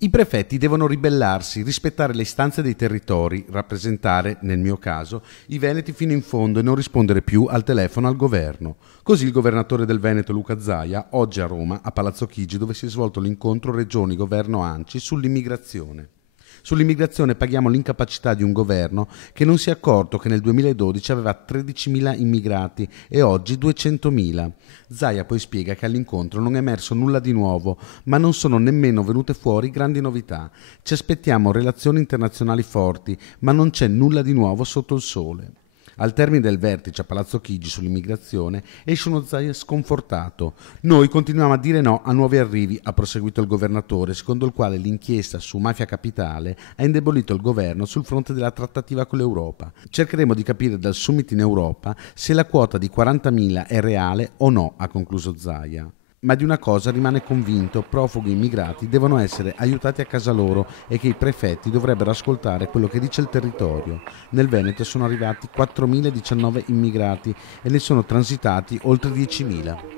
I prefetti devono ribellarsi, rispettare le istanze dei territori, rappresentare, nel mio caso, i veneti fino in fondo e non rispondere più al telefono al governo. Così il governatore del Veneto Luca Zaia, oggi a Roma, a Palazzo Chigi, dove si è svolto l'incontro Regioni-Governo-ANCI sull'immigrazione. Sull'immigrazione paghiamo l'incapacità di un governo che non si è accorto che nel 2012 aveva 13.000 immigrati e oggi 200.000. Zaia poi spiega che all'incontro non è emerso nulla di nuovo, ma non sono nemmeno venute fuori grandi novità. Ci aspettiamo relazioni internazionali forti, ma non c'è nulla di nuovo sotto il sole. Al termine del vertice a Palazzo Chigi sull'immigrazione esce uno Zaia sconfortato. Noi continuiamo a dire no a nuovi arrivi, ha proseguito il governatore, secondo il quale l'inchiesta su Mafia Capitale ha indebolito il governo sul fronte della trattativa con l'Europa. Cercheremo di capire dal summit in Europa se la quota di 40.000 è reale o no, ha concluso Zaia. Ma di una cosa rimane convinto: profughi e immigrati devono essere aiutati a casa loro e che i prefetti dovrebbero ascoltare quello che dice il territorio. Nel Veneto sono arrivati 4.019 immigrati e ne sono transitati oltre 10.000.